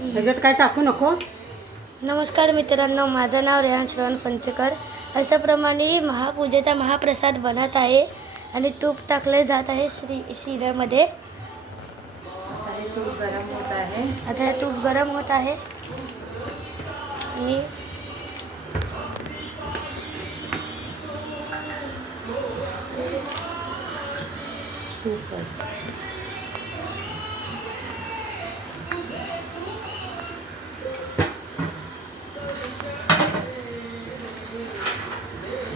ह्याच्यात काय टाकू नको. नमस्कार मित्रांनो, माझं नाव रेहान श्रवण फणसेकर. अशाप्रमाणे महापूजेचा महाप्रसाद बनत आहे आणि तूप टाकले जात आहे शिऱ्यामध्ये. आता हे तूप गरम होत आहे. आता हे तूप गरम होत आहे आणि तूपच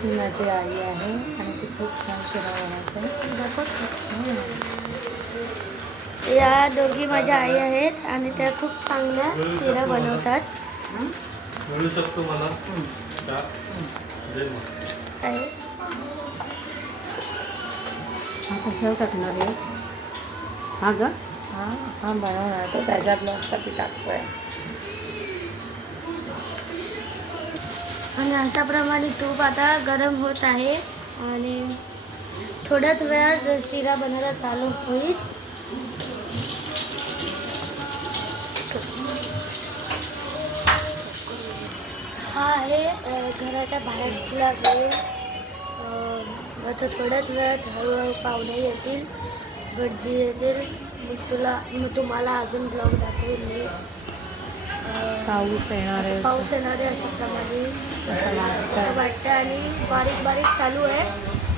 ही माझी आई आहे आणि ती खूप छान शिरा बनवते. या दोघी माझ्या आई आहेत आणि त्या खूप चांगल्या शिरा बनवतात. मिळू शकतो मला आहे. हा कशावर टाकणार आहे? हा ग हा बनवणार तो त्याच्यात लवकर टाकतोय. आणि अशाप्रमाणे तूप आता गरम होत आहे आणि थोड्याच वेळात शिरा बनायला चालू होईल. हा आहे घराच्या बाहेरला वेळ. आता थोड्याच वेळात हळूहळू पाहुणे येतील, भटजी येतील. मग तुम्हाला अजून ब्लॉग दाखवेल मी. पाऊस येणार आहे पाऊस येणार आहे अशाप्रमाणे असं वाटतं आणि बारीक बारीक चालू आहे.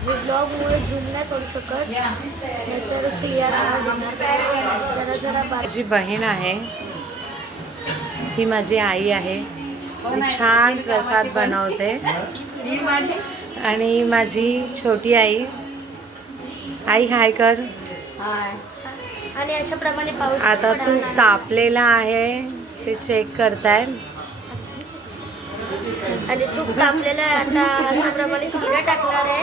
मी ब्लॉगमुळे झूम नाही करू शकत, नाहीतर क्लिअर आवाज येणार. जरा जरा माझी बहीण आहे, ही माझी आई आहे. ती छान प्रसाद बनवते. आणि माझी छोटी आई हाय कर. आणि अशाप्रमाणे पाऊस आता तूप तापलेला आहे ते चेक करतायत. आणि तूप तापलेलं आहे. आता अशाप्रमाणे शिरा टाकणार आहे.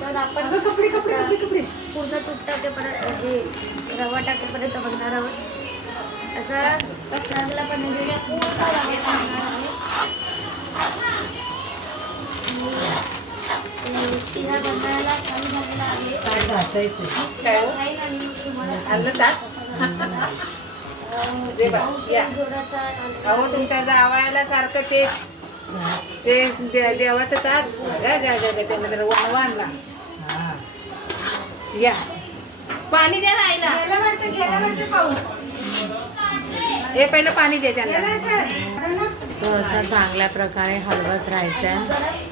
तर आपण पूर्ण तूप टाकेपर्यंत हे रवा टाकेपर्यंत बघणार आहोत. असा चांगलापणे पूर्ण रवा टाकणार आहे. शिरा बनवायला चालू झालेला आहे. अहो तुमच्या जावायला सारखं ते देवाचं ताक त्यानंतर वणवाणला या पाणी द्या ना आईला. हे पहिलं पाणी दे त्यांना. तो असा चांगल्या प्रकारे हलवत राहायचा आहे.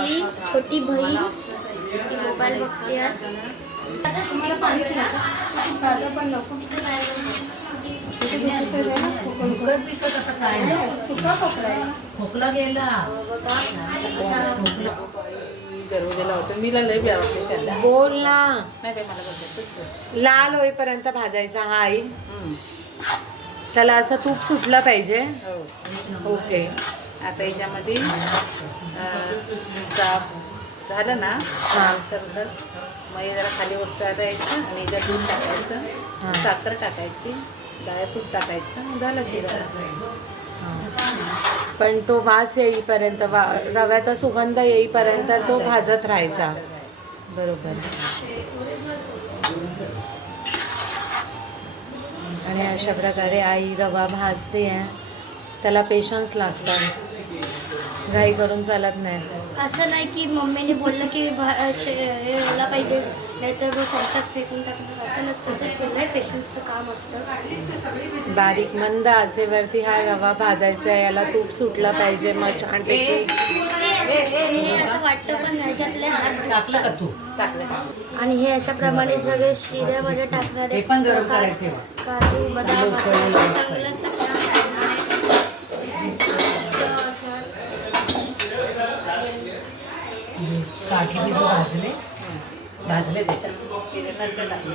ही छोटी बहीण ती मोबाईल बघते आहे. खोकला गेला दरवाजाला होतं. मीला लय प्यार वाटते. बोल ना. नाही बाई, मला बोलतात. लाल होईपर्यंत भाजायचा हा आई. त्याला असं तूप सुटलं पाहिजे. हो ओके. आता याच्यामध्ये झालं ना सरसर, मग हे जरा खाली उठता द्यायचं आणि याच्यात दूध टाकायचं, साखर टाकायची, तूप टाकायचं, झालं शिरा. पण तो वास येईपर्यंत रव्याचा सुगंध येईपर्यंत तो भाजत राहायचा. बरोबर. आणि अशा प्रकारे आई रवा भाजते आहे. त्याला पेशन्स लागतात, घाई करून चालत नाही. असं नाही की मम्मीने बोललं की याला पाहिजे नाहीतर मग थोडक्यात फेकून टाकणार, असं नसतं. ते पूर्ण पेशन्सचं काम असतं. बारीक मंद आचेवरती हा रवा भाजायचा आहे. याला तूप सुटला पाहिजे. मग छानपैकी हे असं वाटतं पण ह्याच्यातले हात टाकलं का तू? टाकलं. आणि हे अशाप्रमाणे सगळे शिऱ्यामध्ये टाकणार हे आहे. पण गरम करायला ठेवा. काजू बदाम असं चांगलं असं छान टाकणार आहे. काजू भाजले त्याच्यात नंतर टाकले.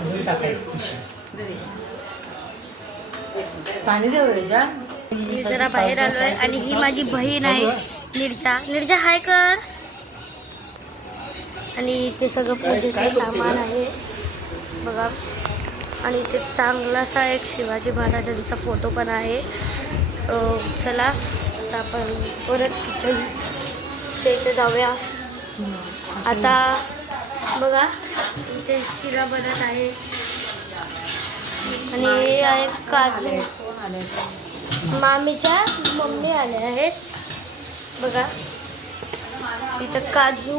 अजून टाकायचं. पाणी देऊ याच्यात. मी जरा बाहेर आलोय आणि ही माझी बहीण आहे निर्जा हाय कर. आणि इथे सगळं पूजेचं सामान आहे बघा. आणि इथे चांगलासा एक शिवाजी महाराजांचा फोटो पण आहे. चला आता आपण परत किचनच्या इथे जाऊया. आता बघा इथे शिरा बनत आहे आणि हे आहे काजू. मामीच्या मम्मी आल्या आहेत बघा. इथं काजू,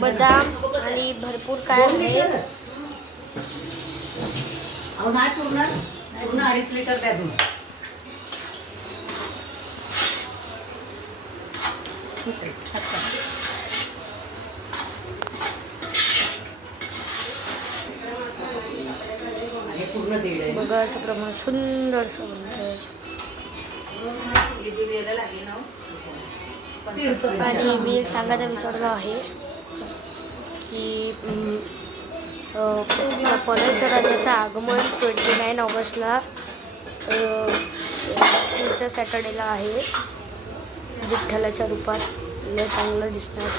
बदाम आणि भरपूर काय आहे. पूर्ण 2.5 लिटर द्या दूध. पूर्ण दीड आहे. बघा असं प्रमाण सुंदर आणि मी एक सांगायला विसरलो आहे की फॉरेनच्या राजाचं आगमन 29 ऑगस्टला पुढच्या सॅटर्डेला आहे. विठ्ठलाच्या रूपात लय चांगलं दिसणार.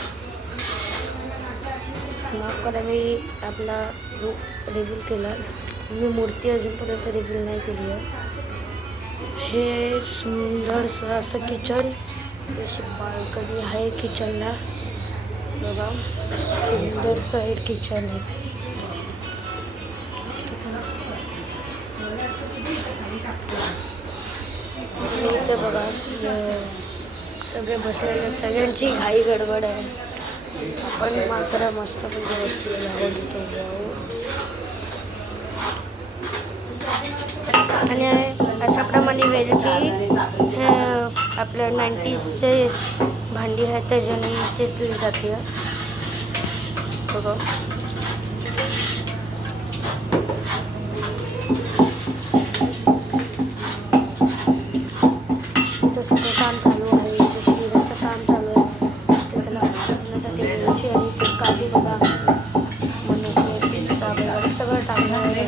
माफ करा मी आपला रूप रिव्हील केला. मी मूर्ती अजूनपर्यंत रिव्हील नाही केली आहे. हे सुंदरसं असं किचन, अशी बाल्कनी आहे किचनला बघा. सुंदरसं हे किचन आहे. इथे बघा सगळे बसलेले, सगळ्यांची घाई गडबड आहे. आपण मात्र मस्तपैकी बसलेलो आहोत तिथे जाऊ. आणि अशाप्रमाणे वेलची आपल्या 90sचे भांडी आहेत त्याच्याने चेचली जाते बघा. सगळं काम चालू आहे. शिऱ्याचं काम चालू आहे. त्याला टाकण्यासाठी वेलची आणि ते काजू बघा, मनुके, पिस्ता वगैरे सगळं टाकलं आहे.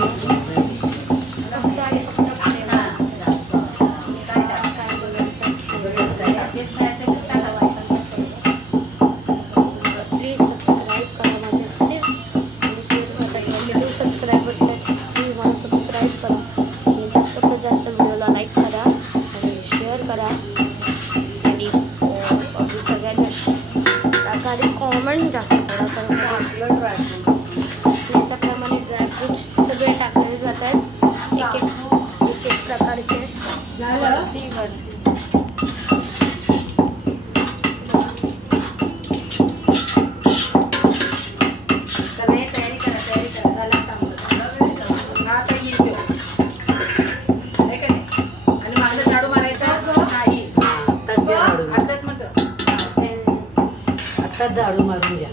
कॉमन जास्त करा त्याच्याप्रमाणे ड्रायफ्रूट्स सगळे टाकले जातात एक एक प्रकारचे. झाडू मारून द्या.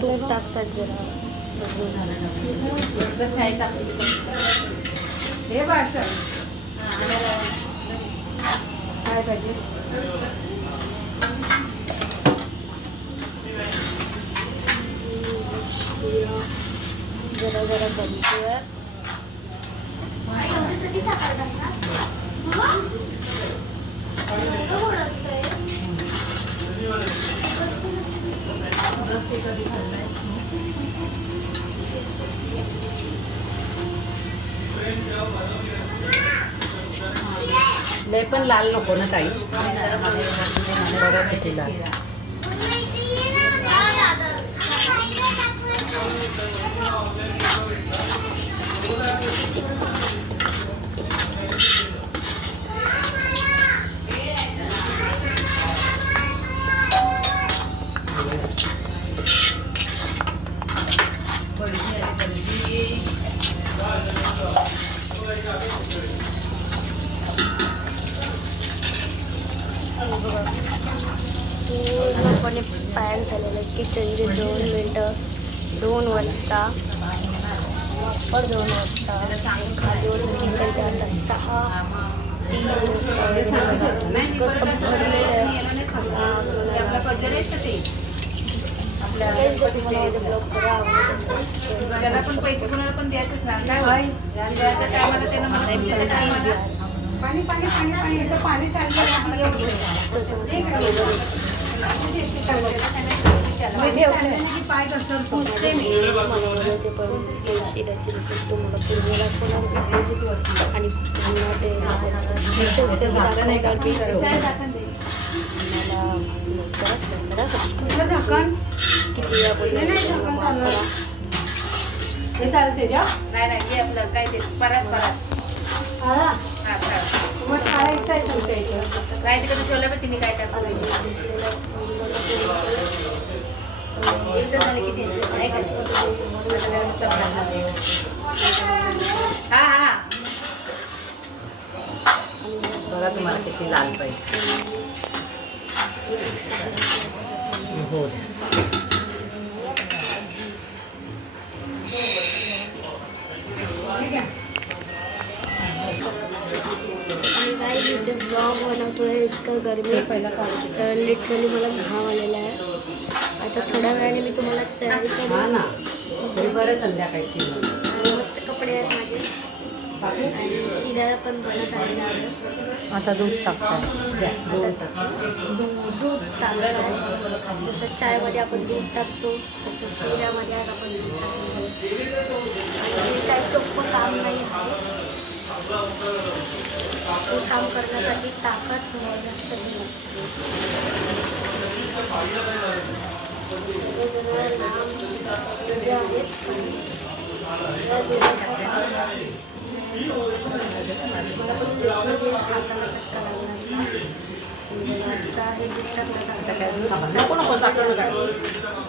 तूप टाकतात जरा. काय पाहिजे जरा जरा बनते. लय पण लाल नको ना ताई. बघा किती लाल. पूर्णपणे पॅन झालेलं किचनचे 2 मिनटं 2 वाजता वापर 2 वाजता खाली वरून किचनच्या आता 6:03 कसं भरलेलं आहे. ब्लॉग करा ते पण ते शिऱ्याची रेसिपी तुम्हाला पूर्ण दाखवणार आणि पुन्हा ते special दाखवणार मी. मला सबस्क्राईब किती वेळा बोलले नाही हे आपलं काय ते परात हा परात काय तिकडे ठेवलं पण तिने काय टाकलं एकदा झाले किती नाही का हा बघा तुम्हाला किती लाल पाहिजे हो आणि काय इथे ब्लॉग बनवतोय इतकं गरमी तर लिटरली मला घाम आलेला आहे. आता थोड्या वेळाने मी तुम्हाला तयारी करून बरं संध्याकाळची आणि मस्त कपडे आहेत माझे आणि शिऱ्याला पण बनत आलेलं आहे. आता दूध टाकताय. दूध टाकलं जसं चायमध्ये आपण दूध टाकतो तसं शिऱ्यामध्ये आज आपण दूध टाकतो आणि काय सोपं काम नाही आहे. हे काम करण्यासाठी ताकद सगळी सगळेजण लांब उभे आहेत. या दुधाचा मला पण लिटरली हाताला चटका लागला असता. आता हे दूध टाकलं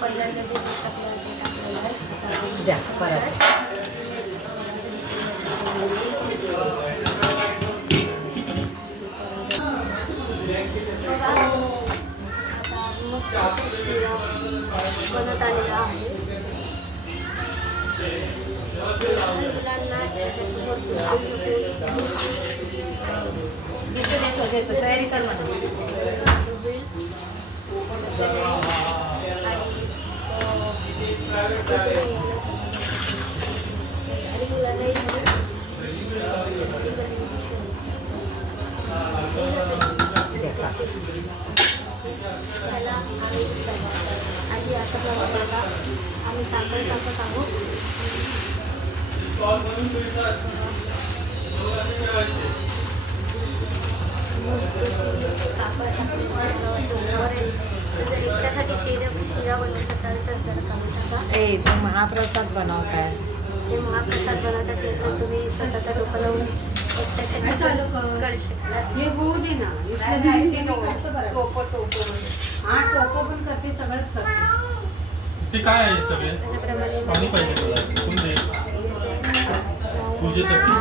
पहिल्यांदा जे दूध टाकलेलं आहे द्या परत मस्त असं शिरा बनत आलेला आहे. मुलांना त्याच्यासोबत तयारी कर म्हणा आणि मुलांनाही त्याला आधी अशा प्रकारे आम्ही साखर टाकत आहोत. मस्त साखर टाकली जर एकट्यासाठी शिरा बनवत असाल तर जरा कमी टाका. ए तू महाप्रसाद बनवताय. जे महाप्रसाद बनवतात ते तर तुम्ही स्वतःचा डोकं लावून एकट्यासाठी करू शकता. हे होऊ दे ना टोपो पण करते सगळंच करते ते काय आहे सगळे त्याप्रमाणे पाणी पाहिजे तुला. कोण दे? पूजेसाठी